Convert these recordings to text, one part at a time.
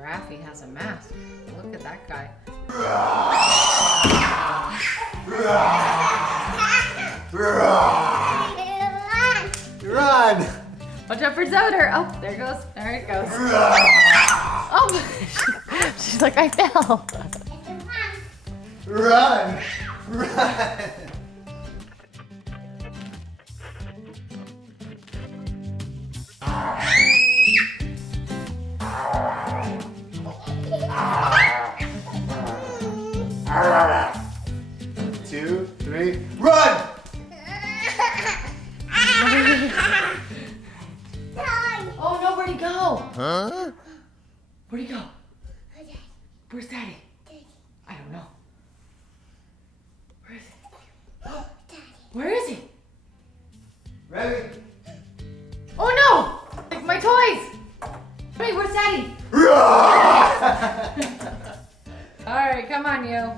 Giraffe has a mask. Look at that guy. Run! Watch out for Zoder. Oh, there it goes. There it goes. Oh, she's like, I fell. Run! Run! Two, three, run! Oh no, where'd he go? Huh? Where'd he go? Where's Daddy? I don't know. Where is he? Where is he? Ready? Oh no! My toys! Wait, where's Daddy? Alright, come on, you.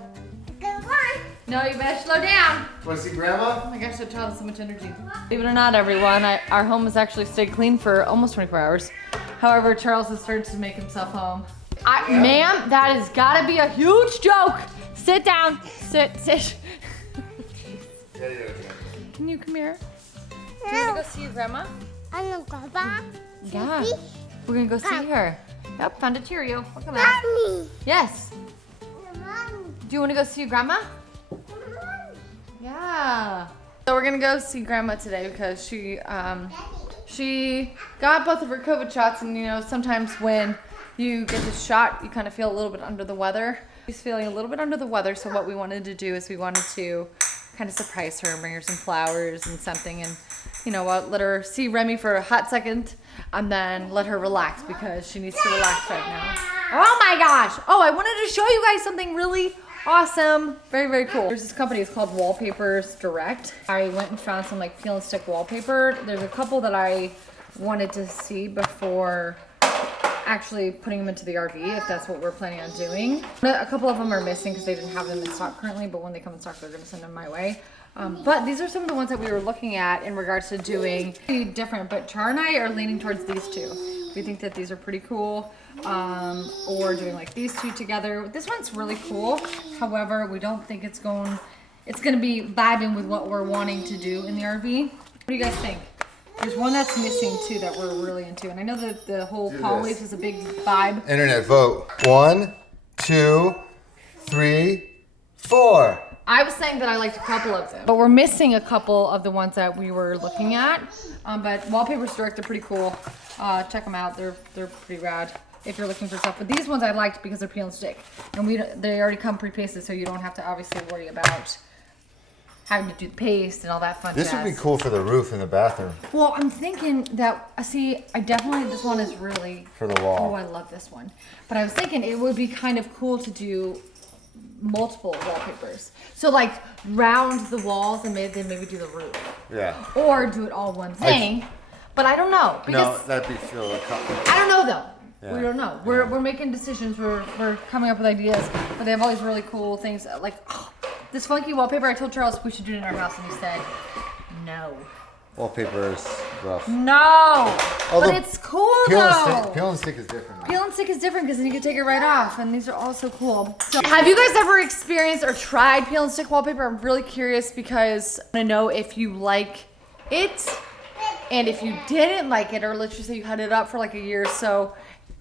No, you better slow down. Want to see Grandma? Oh my gosh, that child has so much energy. Believe it or not, everyone, our home has actually stayed clean for almost 24 hours. However, Charles has started to make himself home. Ma'am, that has got to be a huge joke. Sit down. Sit. Can you come here? Do you want to go see your grandma? Yeah. We're going to go see her. Yep, found a Cheerio. Look at that. Yes. Do you want to go see your grandma? Yeah. So we're gonna go see Grandma today because she got both of her COVID shots, and you know sometimes when you get this shot, you kind of feel a little bit under the weather. She's feeling a little bit under the weather, so what we wanted to do is we wanted to kind of surprise her, bring her some flowers and something, and you know what, let her see Remy for a hot second, and then let her relax because she needs to relax right now. Oh my gosh! Oh, I wanted to show you guys something really awesome. Very, very cool. There's this company, it's called Wallpapers Direct. I went and found some like peel and stick wallpaper. There's a couple that I wanted to see before actually putting them into the RV, if that's what we're planning on doing. A couple of them are missing because they didn't have them in stock currently, but when they come in stock, they're gonna send them my way. But these are some of the ones that we were looking at in regards to doing different, but Char and I are leaning towards these two. We think that these are pretty cool. Or doing like these two together. This one's really cool. However, we don't think it's gonna be vibing with what we're wanting to do in the RV. What do you guys think? There's one that's missing too that we're really into, and I know that the whole palm leaf is a big vibe. Internet vote. 1, 2, 3, 4. I was saying that I liked a couple of them, but we're missing a couple of the ones that we were looking at. But Wallpapers Direct, they're pretty cool. Check them out. They're pretty rad if you're looking for stuff. But these ones I liked because they're peel and stick, and they already come pre-pasted, so you don't have to obviously worry about having to do the paste and all that fun This jazz. would be cool for the roof in the bathroom. Well, I'm thinking that, this one is really... For the wall. Oh, I love this one. But I was thinking it would be kind of cool to do multiple wallpapers. So like round the walls and maybe do the roof. Yeah. Or do it all one thing. But I don't know. No, that'd be still a couple. I don't know though. Yeah. We don't know. We're making decisions. We're coming up with ideas. But they have all these really cool things like this funky wallpaper. I told Charles we should do it in our house, and he said no. Wallpaper is rough. No. But it's cool though. Peel and stick is different. Peel and stick is different because then you can take it right off, and these are all so cool. So, have you guys ever experienced or tried peel and stick wallpaper? I'm really curious because I want to know if you like it, and if you didn't like it, or let's just say you had it up for like a year or so,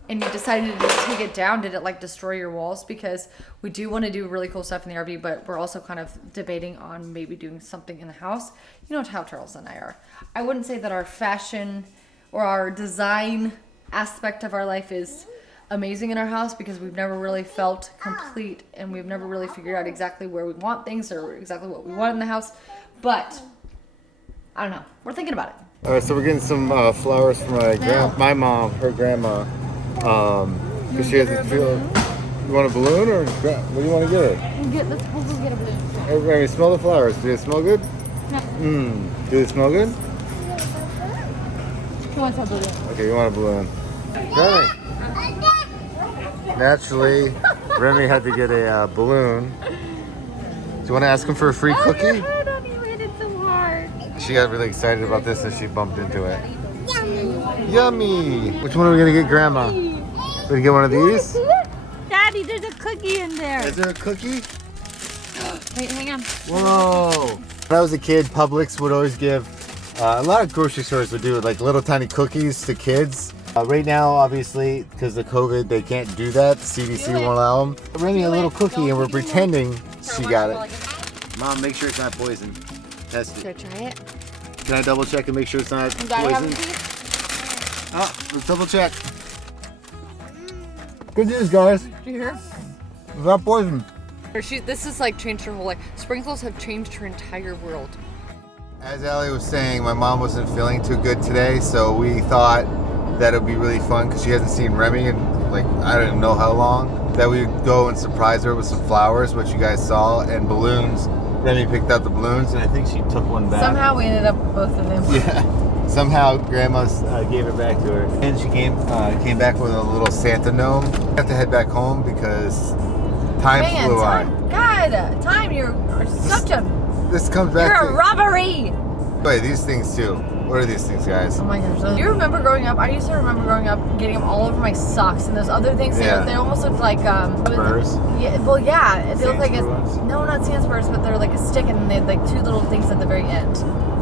and you decided to just take it down, did it like destroy your walls? Because we do want to do really cool stuff in the RV, but we're also kind of debating on maybe doing something in the house. You know how Charles and I are. I wouldn't say that our fashion or our design aspect of our life is amazing in our house because we've never really felt complete, and we've never really figured out exactly where we want things or exactly what we want in the house. But I don't know. We're thinking about it. All right, so we're getting some flowers from my mom, her grandma. Because she doesn't feel. You want a balloon or what do you want to get her? Let's hopefully get a balloon. Hey, Remy, smell the flowers. Do they smell good? No. Do they smell good? She wants a balloon. Okay, you want a balloon. Remy. Naturally, Remy had to get a balloon. Do you want to ask him for a free cookie? You hit it so hard. She got really excited about this, so she bumped into it. Yummy! Which one are we gonna get Grandma? Did you get one of these? Daddy, there's a cookie in there. Is there a cookie? Wait, hang on. Whoa! When I was a kid, Publix would always give, a lot of grocery stores would do like little tiny cookies to kids. Right now, obviously, because of COVID, they can't do that. The CDC won't allow them. We're bringing a little cookie and we're pretending she got it. Mom, make sure it's not poison. Test Should I it. try it? Can I double check and make sure it's not Do I have a poison? piece? Oh, let's double check. Good news, guys. Do you hear? It's not poison. This is like changed her whole life. Sprinkles have changed her entire world. As Allie was saying, my mom wasn't feeling too good today, so we thought that it would be really fun because she hasn't seen Remy in like I don't know how long. That we would go and surprise her with some flowers, which you guys saw, and balloons. Remy picked out the balloons, and I think she took one back. Somehow we ended up with both of them. Yeah. Somehow Grandma gave it back to her, and she came back with a little Santa gnome. I have to head back home because time flew by. God, time, you're such a... This comes back You're a robbery! Wait, these things too. What are these things, guys? Oh my gosh. Do you remember growing up? I used to remember growing up getting them all over my socks and those other things. Yeah. They almost looked like... Spurs? Yeah, well, yeah. They look like Sand spur ones? No, not sand spurs, but they're like a stick and they had like two little things at the very end.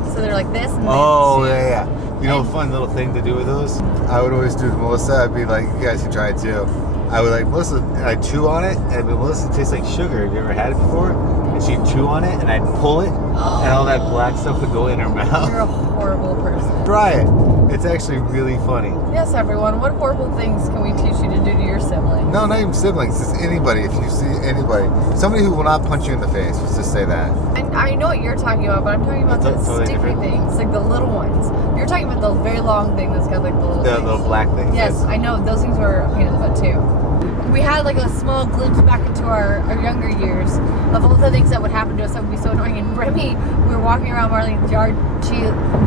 So they're like this and Oh, then two. yeah. You know, a fun little thing to do with those? I would always do to Melissa. I'd be like, you guys can try it too. I would like, Melissa, and I'd chew on it, and Melissa tastes like sugar. Have you ever had it before? And she'd chew on it, and I'd pull it, and all that black stuff would go in her mouth. You're a horrible person. Try it. It's actually really funny. Yes, everyone. What horrible things can we teach you to do to your sibling? No, not even siblings. Just anybody. If you see anybody. Somebody who will not punch you in the face. Let's just say that. I know what you're talking about, but I'm talking about the That's totally sticky different. things, like the little ones. You're talking about the very long thing that's got like the little The things. little black things. Yes, I know. Those things were a pain in the butt too. We had like a small glimpse back into our younger years of all the things that would happen to us that would be so annoying. And Remy, we were walking around Marlene's yard. She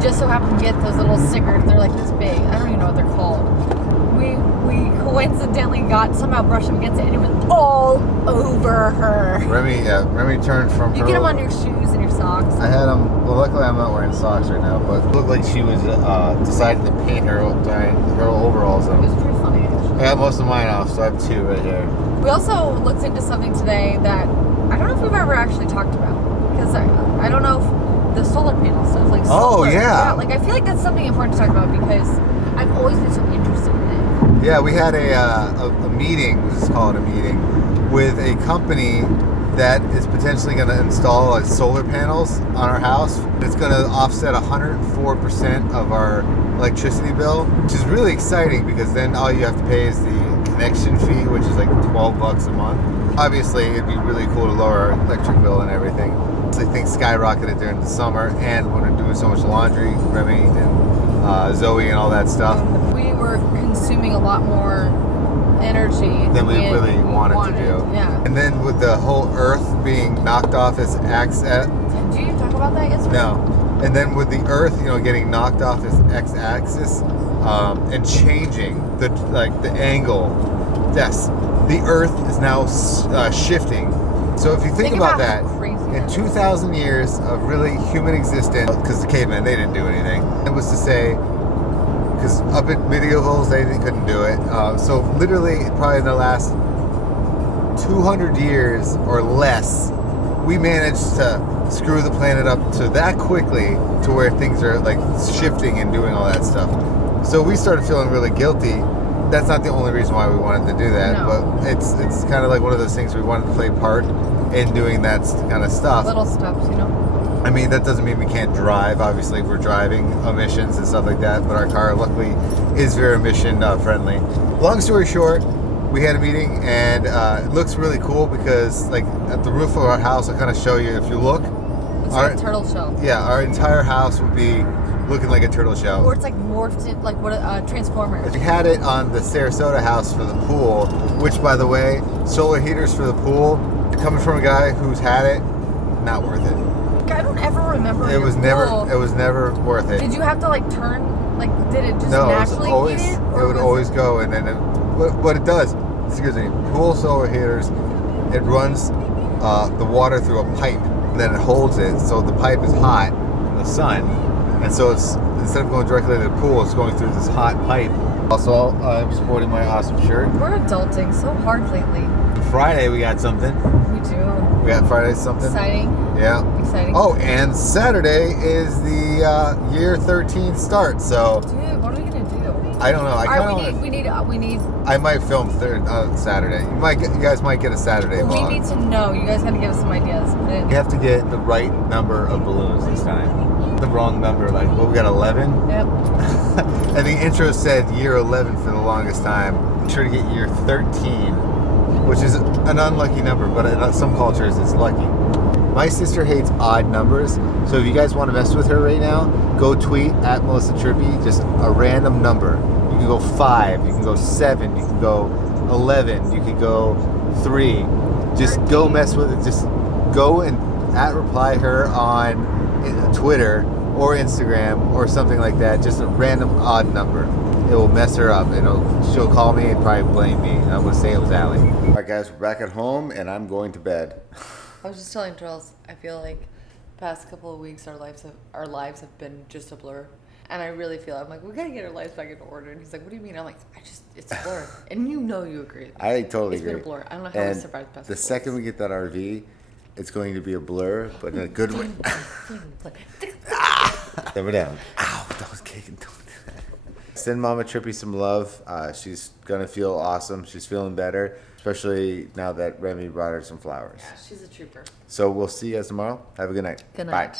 just so happened to get those little stickers. They're like this big. I don't even know what they're called. We coincidentally somehow brushed them against it, and it was all over her. Remy turned from You her. get them on your shoes and your socks. I had them. Well, luckily I'm not wearing socks right now, but it looked like she was decided to paint her overalls. It was pretty funny. Actually. I got most of mine off, so I have two right here. We also looked into something today that I don't know if we've ever actually talked about, because I don't know if the solar panel stuff, like Oh, solar, yeah. like I feel like that's something important to talk about because I've always been so interested in it. Yeah, we had a meeting, let's just call it a meeting, with a company that is potentially going to install solar panels on our house. It's going to offset 104% of our electricity bill, which is really exciting because then all you have to pay is the connection fee, which is like $12 a month. Obviously, it'd be really cool to lower our electric bill and everything. I think skyrocketed during the summer, and when we're doing so much laundry, Remy and Zoe and all that stuff. We were consuming a lot more energy than we really wanted to do. Yeah. And then with the whole Earth being knocked off its axis, Did you talk about that yesterday? no. And then with the Earth, getting knocked off its x-axis and changing the angle. Yes, the Earth is now shifting. So if you think about that, how crazy in that is. 2,000 years of really human existence, because the cavemen, they didn't do anything. It was to say, because up at medievals, they couldn't do it. So literally, probably in the last 200 years or less, we managed to screw the planet up to that quickly to where things are like shifting and doing all that stuff. So we started feeling really guilty. That's not the only reason why we wanted to do that, No. but it's kind of like one of those things we wanted to play part in doing that kind of stuff. Little steps, I mean, that doesn't mean we can't drive. Obviously, we're driving emissions and stuff like that, but our car, luckily, is very emission friendly. Long story short, we had a meeting, and it looks really cool because, like, at the roof of our house, I'll kind of show you. If you look, It's like a turtle shell. yeah, our entire house would be looking like a turtle shell. Or it's like morphed in, like what Transformers. We had it on the Sarasota house for the pool, which, by the way, solar heaters for the pool, coming from a guy who's had it, not worth it. I don't ever remember. It your was never. pool. It was never worth it. Did you have to like turn? Like, did it just No, it was naturally always. heat it? It would always go, and then what it does. Excuse me. Pool solar heaters. It runs the water through a pipe, and then it holds it. So the pipe is hot from the sun, and so it's instead of going directly to the pool, it's going through this hot pipe Also, I'm sporting my awesome shirt. We're adulting so hard lately. Friday, we got something. We do. We got Friday something. Exciting. Yeah. Exciting. Oh, and Saturday is the year 13 start. So Dude, what are we gonna do? I don't know. We need. I might film Saturday. You guys might get a Saturday We vlog. need to know. You guys gotta give us some ideas. You have to get the right number of balloons this time. The wrong number, like what we got 11. Yep. And the intro said year 11 for the longest time. Make sure to get year 13, which is an unlucky number, but in some cultures it's lucky. My sister hates odd numbers, so if you guys want to mess with her right now, go tweet at Melissa Trippy, just a random number. You can go 5, you can go 7, you can go 11, you can go 3. Just go mess with it. Just go and reply her on Twitter or Instagram or something like that. Just a random odd number. It will mess her up. She'll call me and probably blame me. And I'm going to say it was Allie. All right, guys, we're back at home and I'm going to bed. I was just telling Charles, I feel like the past couple of weeks our lives have been just a blur. And I really feel, I'm like, we gotta get our lives back in order. And he's like, what do you mean? I'm like, it's a blur. And you agree with me. I totally agree. It's been a blur. I don't know how we survived the past the couple second weeks. we get that RV, it's going to be a blur, but in a good way. Then we're down. Ow, that was kicking. Send Mama Trippy some love. She's gonna feel awesome. She's feeling better, especially now that Remy brought her some flowers. Yeah, she's a trooper. So we'll see you guys tomorrow. Have a good night. Good night. Bye.